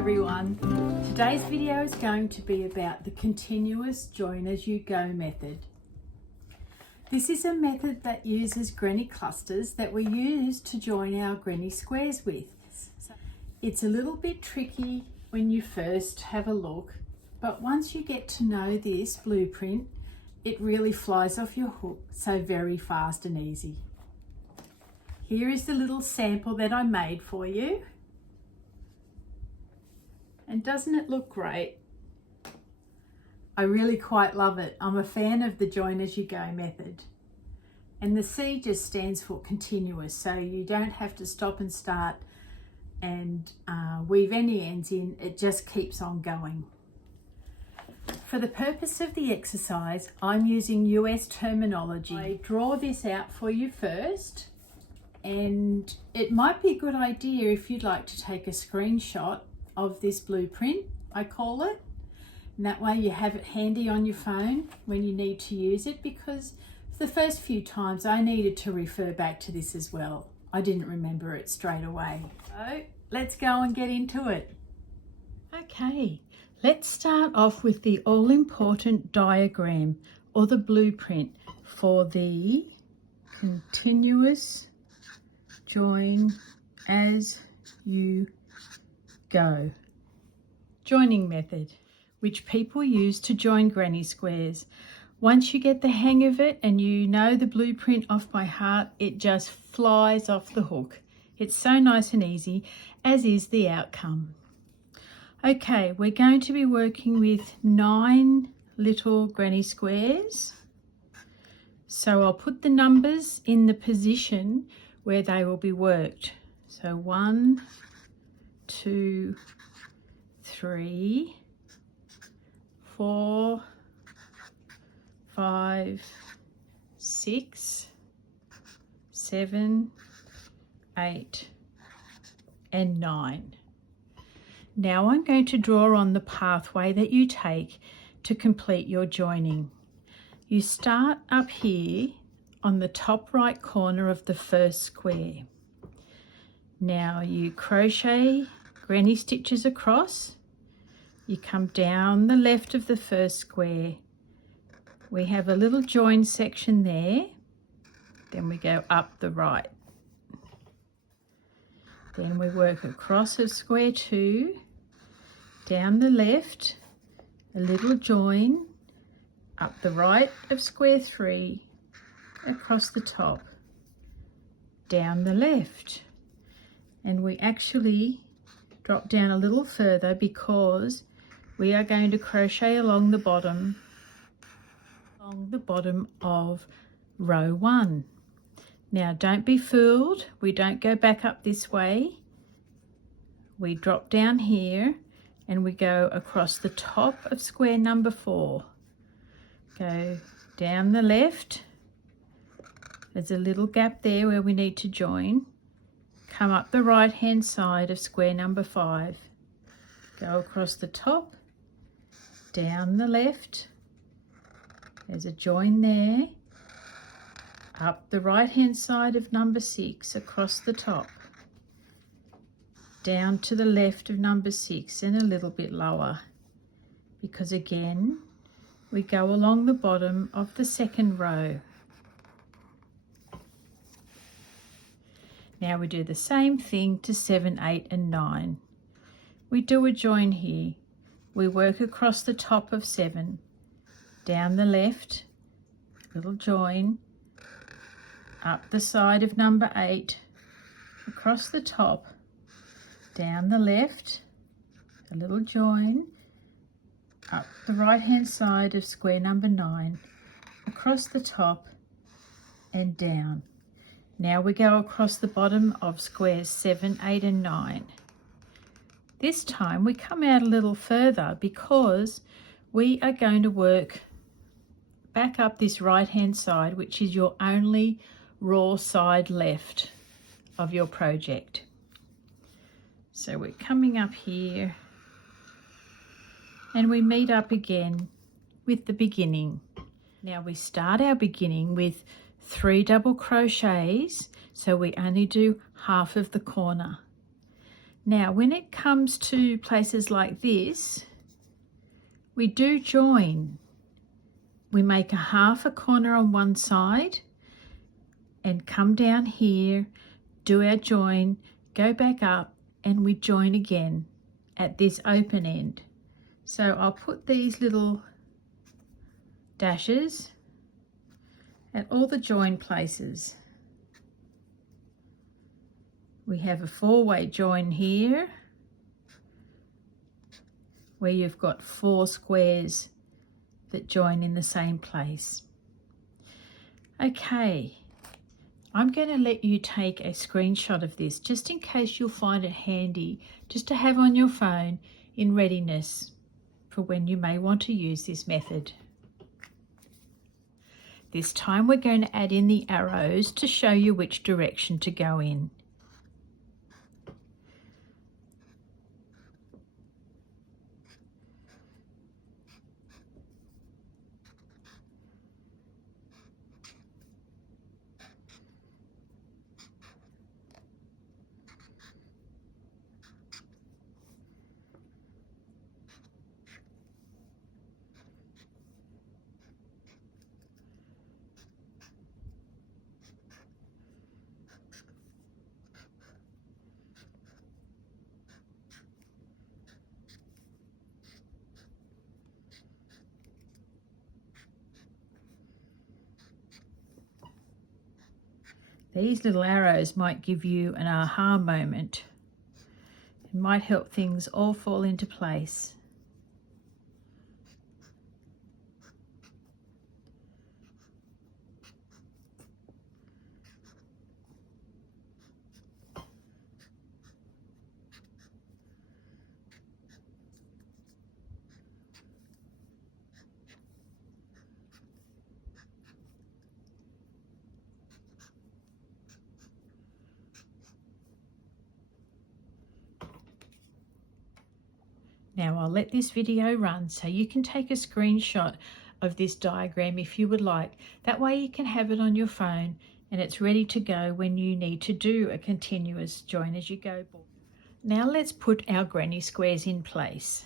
everyone. Today's video is going to be about the continuous join as you go method. This is a method that uses granny clusters that we use to join our granny squares with. It's a little bit tricky when you first have a look, but once you get to know this blueprint, it really flies off your hook, so very fast and easy. Here is the little sample that I made for you. And doesn't it look great? I really quite love it. I'm a fan of the join as you go method. And the C just stands for continuous, so you don't have to stop and start and weave any ends in. It just keeps on going. For the purpose of the exercise, I'm using US terminology. I draw this out for you first, and it might be a good idea if you'd like to take a screenshot of this blueprint, I call it, and that way you have it handy on your phone when you need to use it, because for the first few times I needed to refer back to this as well. I didn't remember it straight away. So let's go and get into it. Okay, let's start off with the all-important diagram or the blueprint for the continuous join as you go joining method, which people use to join granny squares. Once you get the hang of it and you know the blueprint off by heart, it just flies off the hook. It's so nice and easy, as is the outcome. Okay, we're going to be working with 9 little granny squares. So I'll put the numbers in the position where they will be worked. So 1, 2, 3, 4, 5, 6, 7, 8, and 9. Now I'm going to draw on the pathway that you take to complete your joining. You start up here on the top right corner of the first square. Now you crochet granny stitches across. You come down the left of the first square. We have a little join section there. Then we go up the right. Then we work across of square 2, down the left, a little join, up the right of square 3, across the top, down the left. And we actually drop down a little further because we are going to crochet along the bottom of row 1. Now don't be fooled, we don't go back up this way. We drop down here and we go across the top of square number 4. Go down the left. There's a little gap there where we need to join. Come up the right hand side of square number 5. Go across the top, down the left. There's a join there. Up the right hand side of number 6, across the top. Down to the left of number 6 and a little bit lower, because again we go along the bottom of the second row. Now we do the same thing to 7, 8 and 9. We do a join here. We work across the top of 7, down the left, little join, up the side of number 8, across the top, down the left, a little join, up the right hand side of square number 9, across the top and down. Now we go across the bottom of squares 7, 8 and 9. This time we come out a little further because we are going to work back up this right hand side, which is your only raw side left of your project. So we're coming up here and we meet up again with the beginning. Now we start our beginning with 3 double crochets, so we only do half of the corner. Now when it comes to places like this, we do join. We make a half a corner on one side and come down here, do our join, go back up, and we join again at this open end. So I'll put these little dashes at all the join places. We have a 4-way join here where you've got 4 squares that join in the same place. Okay, I'm going to let you take a screenshot of this just in case you'll find it handy just to have on your phone in readiness for when you may want to use this method. This time we're going to add in the arrows to show you which direction to go in. These little arrows might give you an aha moment. It might help things all fall into place. Now I'll let this video run so you can take a screenshot of this diagram if you would like. That way you can have it on your phone and it's ready to go when you need to do a continuous join as you go. Now let's put our granny squares in place.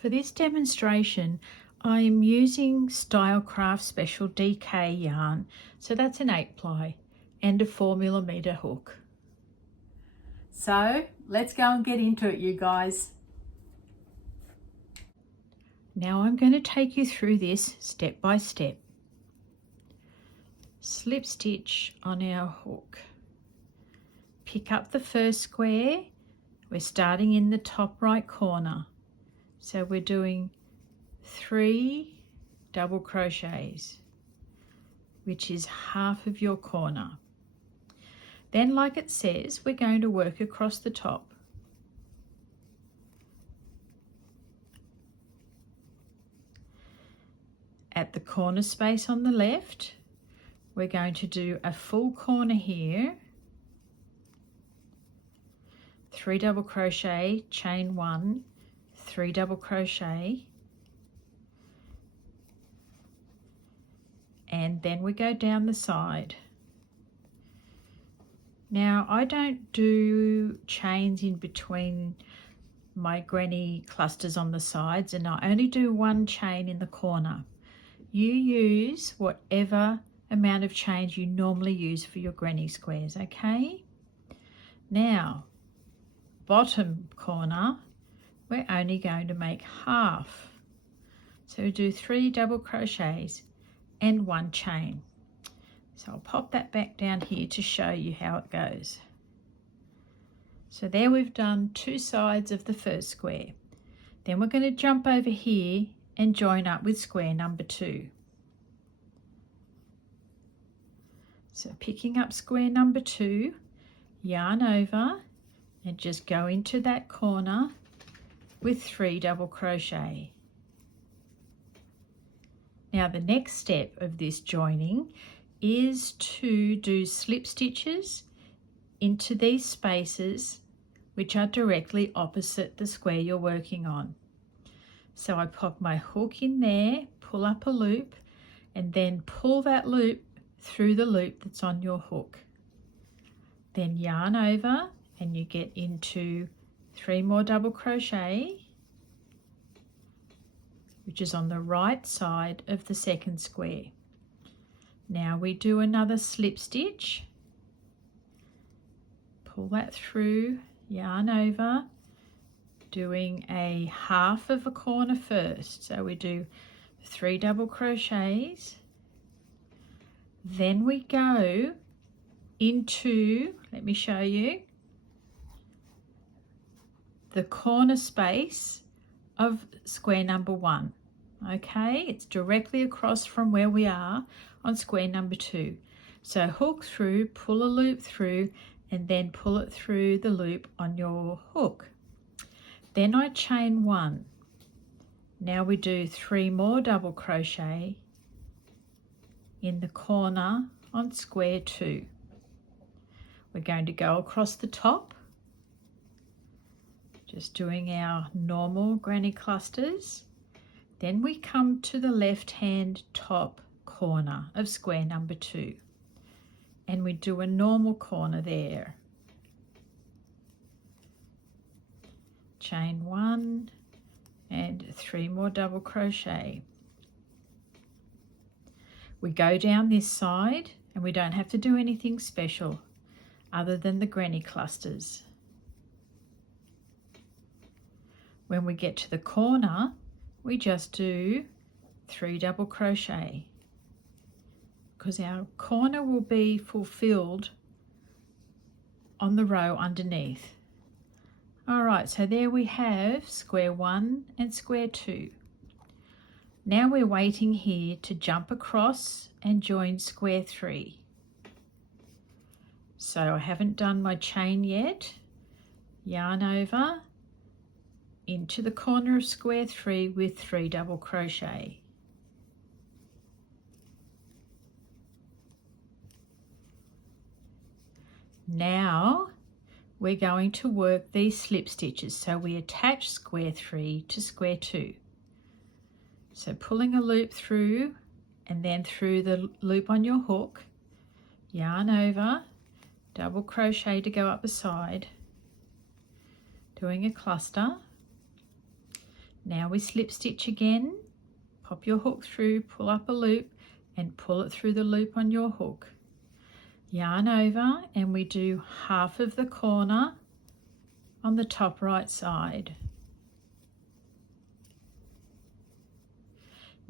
For this demonstration, I am using Stylecraft Special DK yarn, so that's an 8-ply and a 4mm hook. So let's go and get into it, you guys. Now I'm going to take you through this step by step. Slip stitch on our hook. Pick up the first square. We're starting in the top right corner. So we're doing 3 double crochets, which is half of your corner. Then, like it says, we're going to work across the top. At the corner space on the left, we're going to do a full corner here, 3 double crochet, chain 1, 3 double crochet, and then we go down the side. Now I don't do chains in between my granny clusters on the sides, and I only do 1 chain in the corner. You use whatever amount of chains you normally use for your granny squares, okay? Now, bottom corner, we're only going to make half. So do 3 double crochets and 1 chain. So I'll pop that back down here to show you how it goes. So there we've done 2 sides of the first square. Then we're going to jump over here and join up with square number 2. So picking up square number 2, yarn over and just go into that corner with 3 double crochet. Now the next step of this joining is to do slip stitches into these spaces which are directly opposite the square you're working on. So I pop my hook in there, pull up a loop, and then pull that loop through the loop that's on your hook. Then yarn over and you get into 3 more double crochet, which is on the right side of the second square. Now we do another slip stitch, pull that through, yarn over, doing a half of a corner first. So we do 3 double crochets, then we go into, let me show you, the corner space of square number 1. Okay, it's directly across from where we are on square number 2. So hook through, pull a loop through, and then pull it through the loop on your hook. Then I chain 1. Now we do 3 more double crochet in the corner on square 2. We're going to go across the top, just doing our normal granny clusters. Then we come to the left hand top corner of square number 2, and we do a normal corner there. Chain 1 and 3 more double crochet. We go down this side and we don't have to do anything special other than the granny clusters. When we get to the corner, we just do 3 double crochet, because our corner will be fulfilled on the row underneath. All right, so there we have square 1 and square 2. Now we're waiting here to jump across and join square 3. So I haven't done my chain yet. Yarn over into the corner of square 3 with 3 double crochet. Now we're going to work these slip stitches. So we attach square 3 to square 2. So pulling a loop through and then through the loop on your hook, yarn over, double crochet to go up the side, doing a cluster. Now we slip stitch again, pop your hook through, pull up a loop and pull it through the loop on your hook. Yarn over and we do half of the corner on the top right side.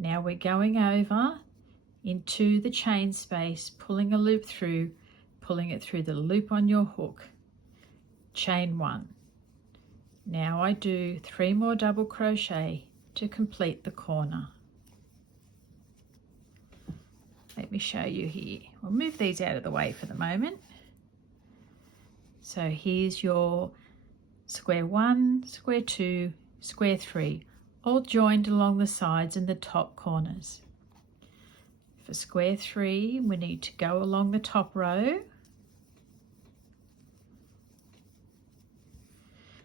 Now we're going over into the chain space, pulling a loop through, pulling it through the loop on your hook. Chain 1. Now I do 3 more double crochet to complete the corner. Let me show you here. We'll move these out of the way for the moment. So here's your square 1, square 2, square 3, all joined along the sides and the top corners. For square 3, we need to go along the top row.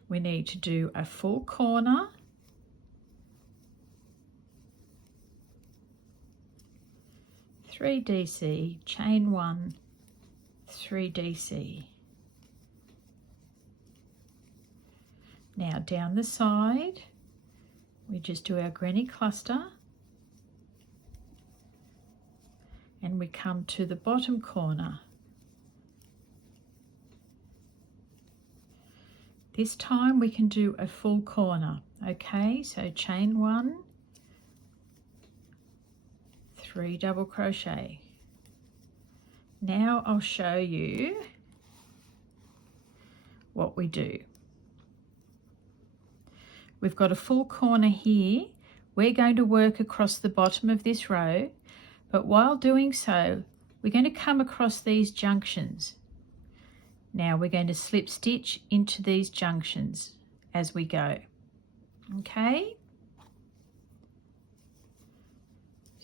We need to do a full corner. Three DC, chain 1, 3 DC. Now down the side, we just do our granny cluster and we come to the bottom corner. This time we can do a full corner. Okay, so chain 1, 3 double crochet. Now I'll show you what we do. We've got a full corner here. We're going to work across the bottom of this row, but while doing so, we're going to come across these junctions. Now we're going to slip stitch into these junctions as we go. Okay?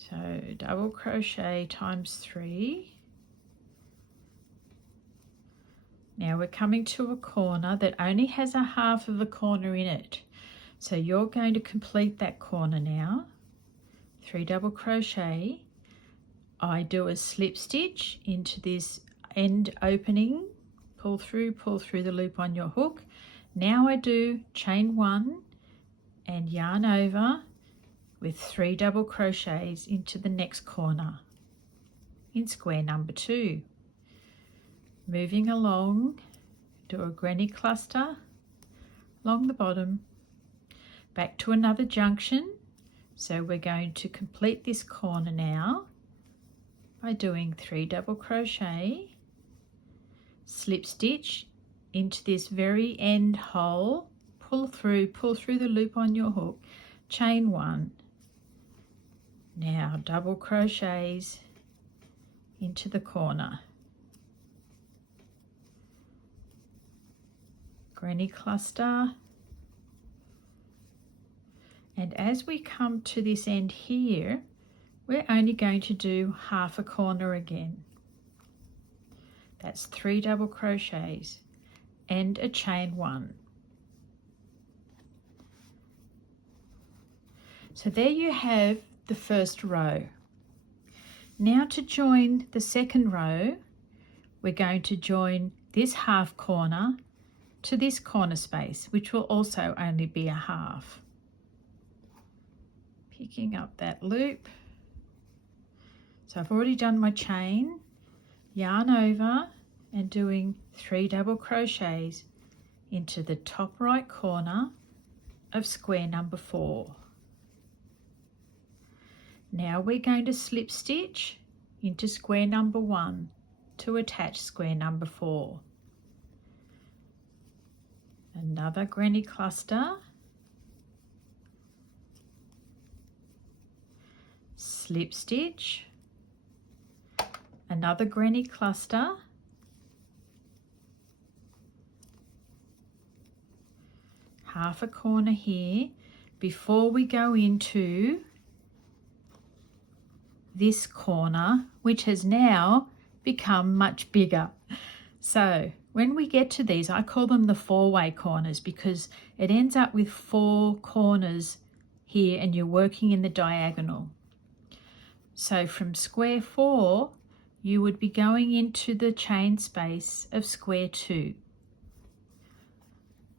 So double crochet times 3. Now we're coming to a corner that only has a half of a corner in it. So you're going to complete that corner now. 3 double crochet. I do a slip stitch into this end opening, pull through the loop on your hook. Now I do chain 1 and yarn over with 3 double crochets into the next corner in square number 2. Moving along, do a granny cluster along the bottom, back to another junction. So we're going to complete this corner now by doing 3 double crochet, slip stitch into this very end hole, pull through the loop on your hook, chain 1. Now double crochets into the corner, granny cluster, and as we come to this end here, we're only going to do half a corner again. That's 3 double crochets and a chain 1. So there you have the first row. Now to join the second row, we're going to join this half corner to this corner space, which will also only be a half. Picking up that loop. So I've already done my chain, yarn over and doing 3 double crochets into the top right corner of square number 4. Now we're going to slip stitch into square number 1 to attach square number 4. Another granny cluster, slip stitch, another granny cluster, half a corner here before we go into this corner, which has now become much bigger. So when we get to these, I call them the 4-way corners because it ends up with 4 corners here and you're working in the diagonal. So from square 4, you would be going into the chain space of square 2.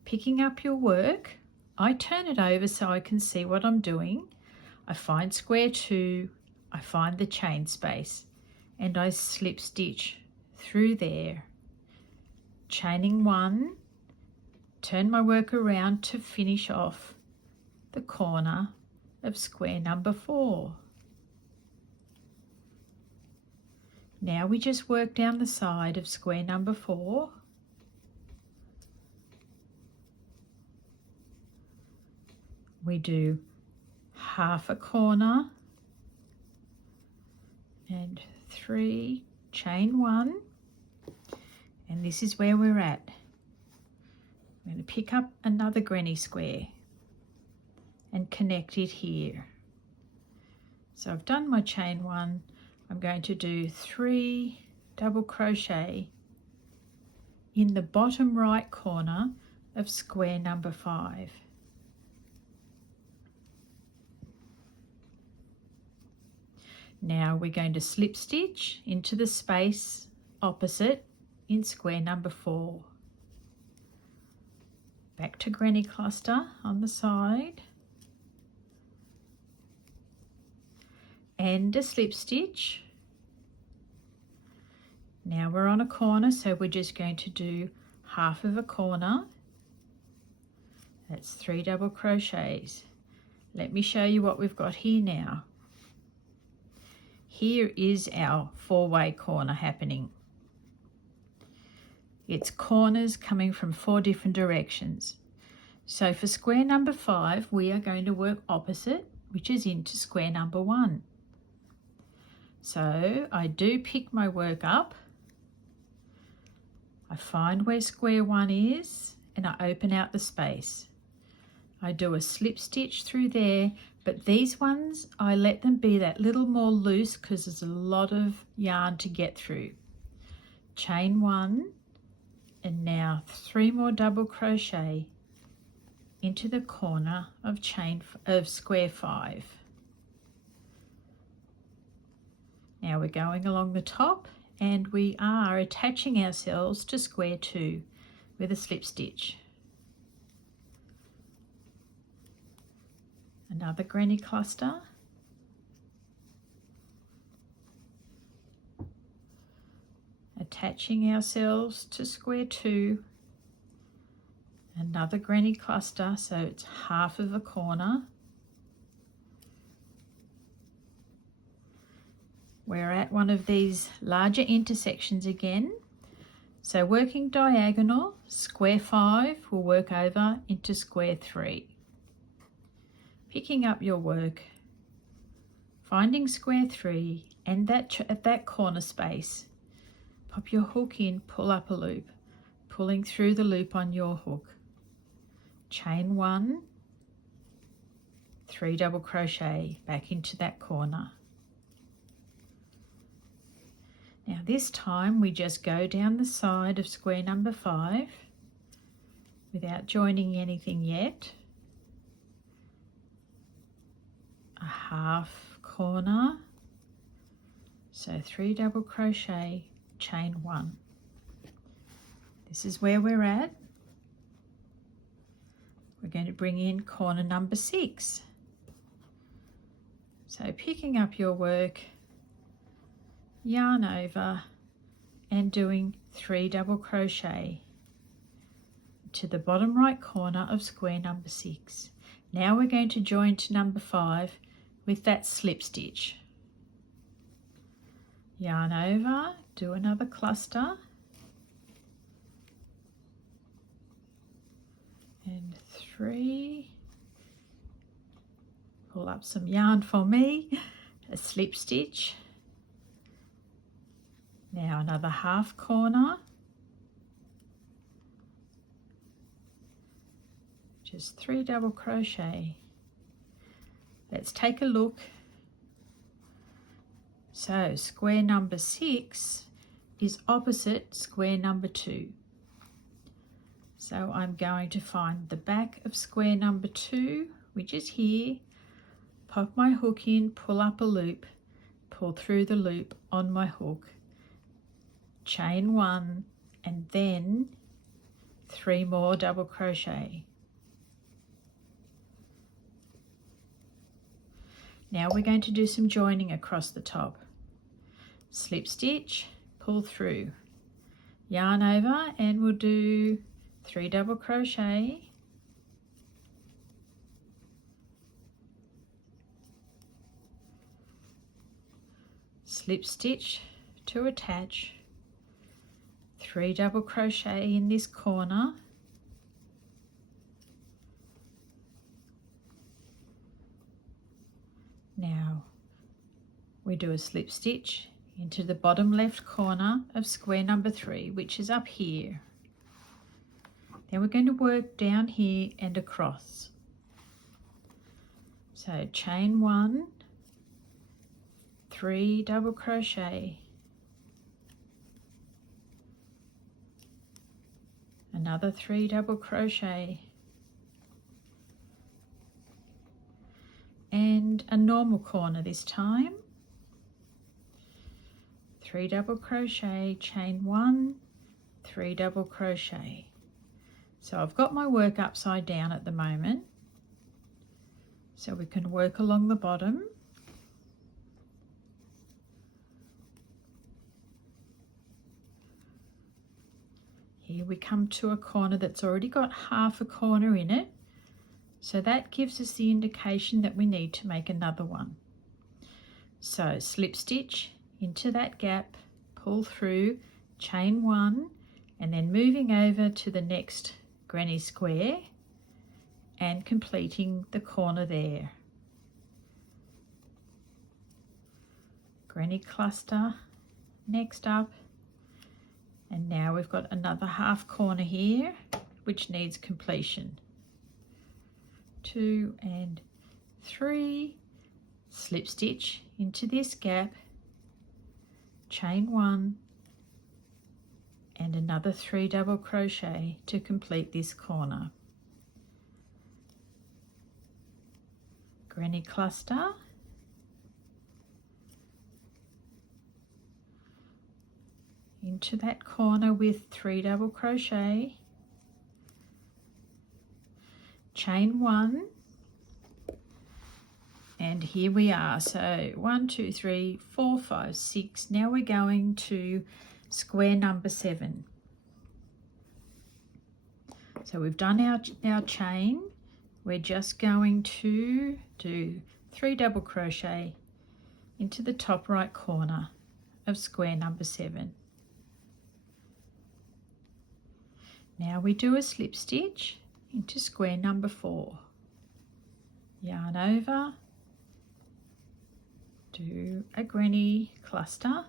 Picking up your work, I turn it over so I can see what I'm doing. I find square 2, I find the chain space and I slip stitch through there, chaining 1, turn my work around to finish off the corner of square number 4. Now we just work down the side of square number 4. We do half a corner and 3, chain 1, and this is where we're at. I'm going to pick up another granny square and connect it here. So I've done my chain 1. I'm going to do 3 double crochet in the bottom right corner of square number 5. Now we're going to slip stitch into the space opposite in square number 4. Back to granny cluster on the side and a slip stitch. Now we're on a corner, so we're just going to do half of a corner. That's 3 double crochets. Let me show you what we've got here now. Here is our 4-way corner happening. It's corners coming from 4 different directions. So for square number 5, we are going to work opposite, which is into square number 1. So I do pick my work up. I find where square 1 is and I open out the space. I do a slip stitch through there, but these ones I let them be that little more loose because there's a lot of yarn to get through. Chain 1 and now 3 more double crochet into the corner of square 5. Now we're going along the top and we are attaching ourselves to square 2 with a slip stitch. Another granny cluster, attaching ourselves to square 2, another granny cluster, so it's half of a corner. We're at one of these larger intersections again, so working diagonal, square 5 will work over into square 3. Picking up your work, finding square 3 and at that corner space, pop your hook in, pull up a loop, pulling through the loop on your hook. Chain 1, 3 double crochet back into that corner. Now this time we just go down the side of square number 5 without joining anything yet. A half corner, so 3 double crochet, chain 1. This is where we're at. We're going to bring in corner number 6. So picking up your work, yarn over and doing 3 double crochet to the bottom right corner of square number 6. Now we're going to join to number 5 with that slip stitch. Yarn over, do another cluster and 3, pull up some yarn for me, a slip stitch. Now another half corner, just 3 double crochet. Let's take a look. So square number 6 is opposite square number 2. So I'm going to find the back of square number 2, which is here, pop my hook in, pull up a loop, pull through the loop on my hook, chain 1 and then 3 more double crochet. Now we're going to do some joining across the top. Slip stitch, pull through, yarn over, and we'll do 3 double crochet, slip stitch to attach, 3 double crochet in this corner, now we do a slip stitch into the bottom left corner of square number 3, which is up here. Then we're going to work down here and across. So chain 1, 3 double crochet, another 3 double crochet, and a normal corner this time. 3 double crochet, chain 1, 3 double crochet. So I've got my work upside down at the moment, so we can work along the bottom. Here we come to a corner that's already got half a corner in it, so that gives us the indication that we need to make another one. So slip stitch into that gap, pull through, chain 1, and then moving over to the next granny square and completing the corner there. Granny cluster next up, and now we've got another half corner here which needs completion. 2 and 3, slip stitch into this gap, chain 1 and another 3 double crochet to complete this corner. Granny cluster, into that corner with 3 double crochet, chain 1, and here we are. So 1, 2, 3, 4, 5, 6. Now we're going to square number 7. So we've done our chain. We're just going to do 3 double crochet into the top right corner of square number 7. Now we do a slip stitch into square number 4. Yarn over, do a granny cluster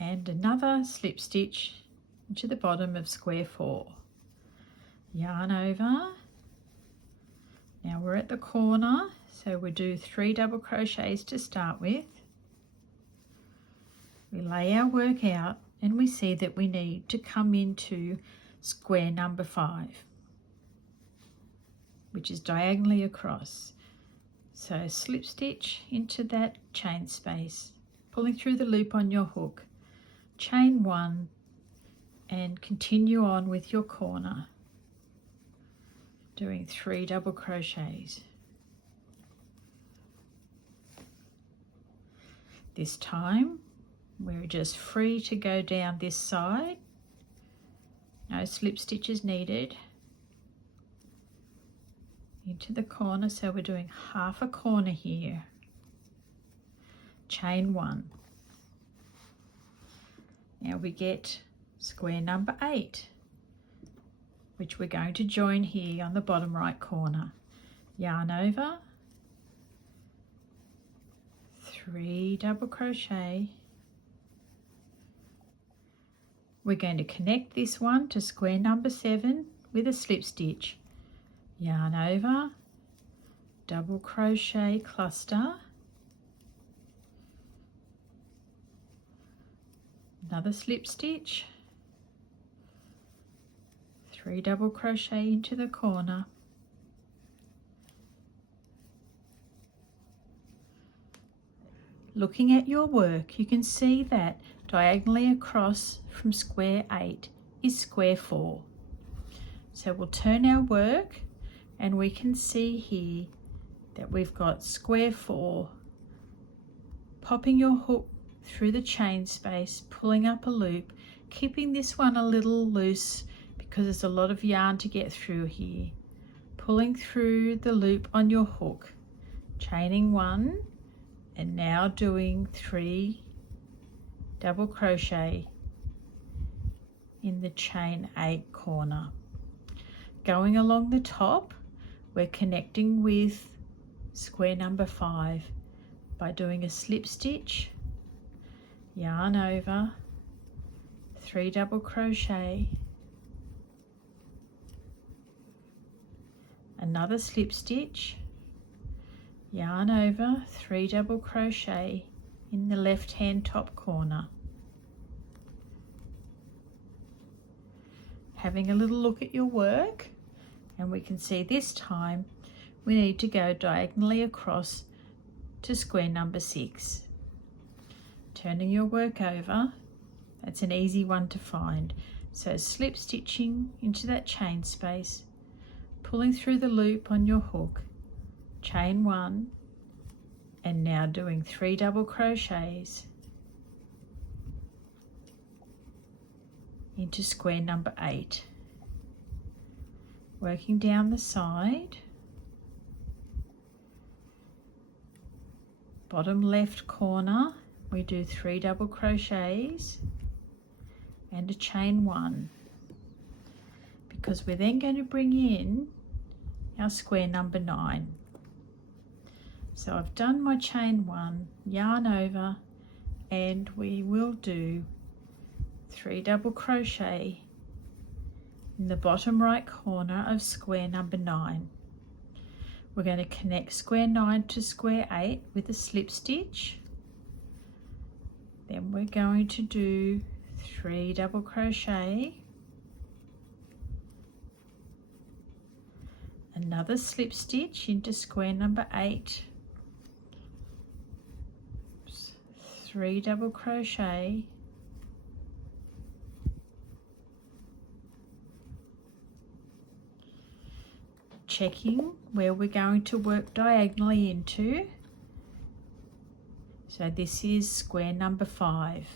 and another slip stitch into the bottom of square 4. Yarn over. Now we're at the corner, so we'll do 3 double crochets to start with. We lay our work out and we see that we need to come into square number 5, which is diagonally across. So slip stitch into that chain space, pulling through the loop on your hook, chain 1 and continue on with your corner, doing 3 double crochets. This time we're just free to go down this side, no slip stitches needed, into the corner. So we're doing half a corner here, chain 1. Now we get square number 8, which we're going to join here on the bottom right corner. Yarn over, 3 double crochet. We're going to connect this one to square number 7 with a slip stitch. Yarn over, double crochet cluster, another slip stitch, 3 double crochet into the corner, looking at your work you can see that diagonally across from square 8 is square 4. So we'll turn our work and we can see here that we've got square 4, popping your hook through the chain space, pulling up a loop, keeping this one a little loose because there's a lot of yarn to get through here, pulling through the loop on your hook, chaining 1 and now doing 3 double crochet in the chain 8 corner. Going along the top, we're connecting with square number 5 by doing a slip stitch, yarn over, 3 double crochet, another slip stitch, yarn over, 3 double crochet in the left hand top corner. Having a little look at your work, and we can see this time we need to go diagonally across to square number 6. Turning your work over, that's an easy one to find. So slip stitching into that chain space, pulling through the loop on your hook, chain 1 and now doing 3 double crochets into square number 8. Working down the side, bottom left corner, we do 3 double crochets and a chain 1, because we're then going to bring in our square number 9. So I've done my chain 1, yarn over, and we will do 3 double crochet in the bottom right corner of square number 9. We're going to connect square 9 to square 8 with a slip stitch. Then we're going to do 3 double crochet, another slip stitch into square number 8, 3 double crochet, checking where we're going to work diagonally into. So this is square number 5.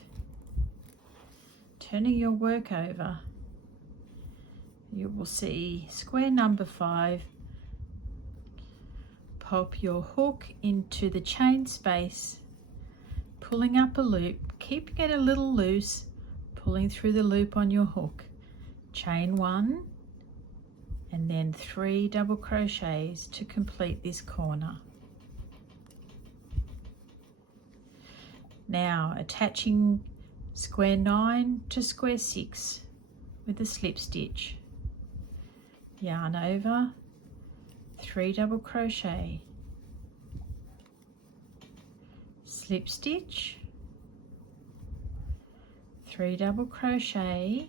Turning your work over, you will see square number 5. Pop your hook into the chain space, pulling up a loop, keeping it a little loose, pulling through the loop on your hook. Chain 1 and then 3 double crochets to complete this corner. Now attaching square 9 to square 6 with a slip stitch. Yarn over, 3 double crochet, slip stitch, 3 double crochet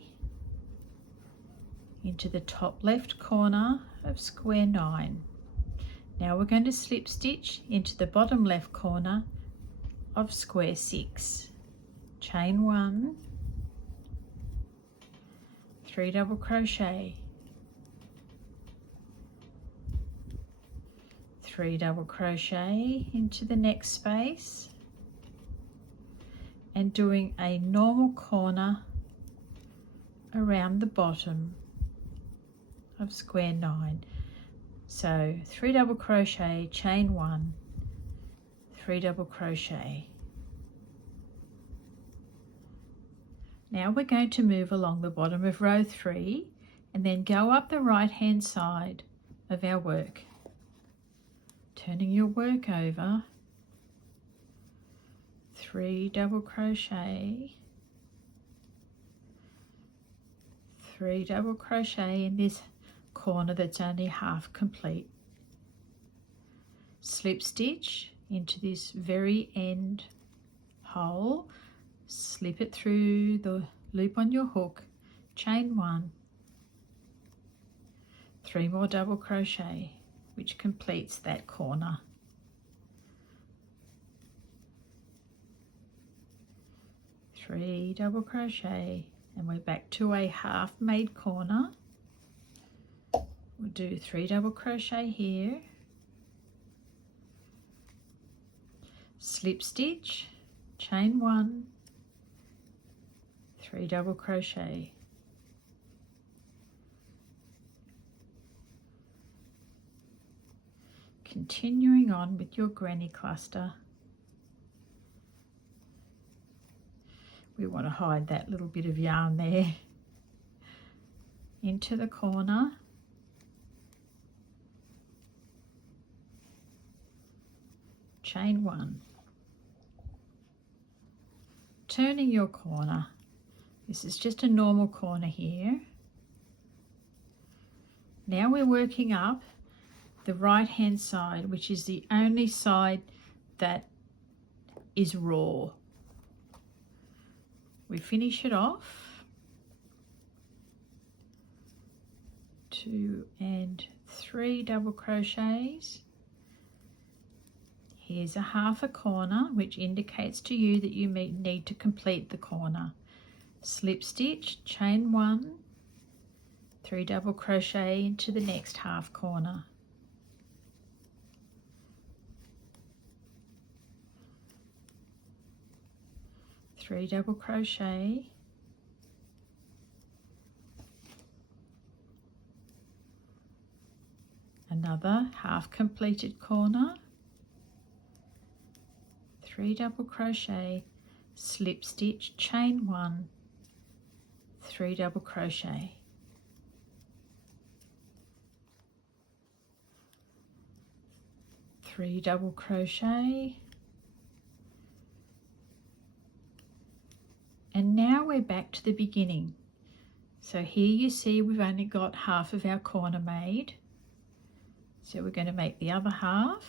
into the top left corner of square 9. Now we're going to slip stitch into the bottom left corner of square 6. Chain 1, 3 double crochet, 3 double crochet into the next space, and doing a normal corner around the bottom of square 9. So 3 double crochet, chain 1, 3 double crochet. Now we're going to move along the bottom of row 3 and then go up the right hand side of our work. Turning your work over, 3 double crochet, 3 double crochet in this corner that's only half complete. Slip stitch into this very end hole, slip it through the loop on your hook, chain 1, 3 more double crochet, which completes that corner. Three double crochet, and we're back to a half made corner. We'll do 3 double crochet here, slip stitch, chain 1, 3 double crochet, continuing on with your granny cluster. We want to hide that little bit of yarn there. Into the corner, chain 1, turning your corner. This is just a normal corner here. Now we're working up the right hand side, which is the only side that is raw. We finish it off, 2 and 3 double crochets. Here's a half a corner, which indicates to you that you need to complete the corner. Slip stitch, chain 1, 3 double crochet into the next half corner. Three double crochet, another half completed corner, 3 double crochet, slip stitch, chain 1, 3 double crochet, three double crochet. And now we're back to the beginning. So here you see we've only got half of our corner made. So we're going to make the other half,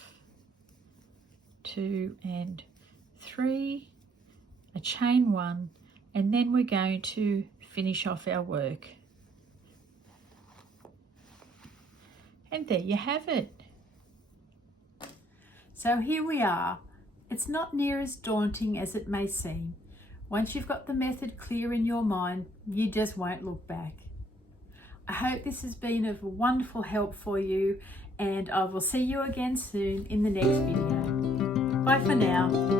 2 and 3, a chain 1, and then we're going to finish off our work. And there you have it. So here we are. It's not near as daunting as it may seem. Once you've got the method clear in your mind, you just won't look back. I hope this has been of wonderful help for you, and I will see you again soon in the next video. Bye for now.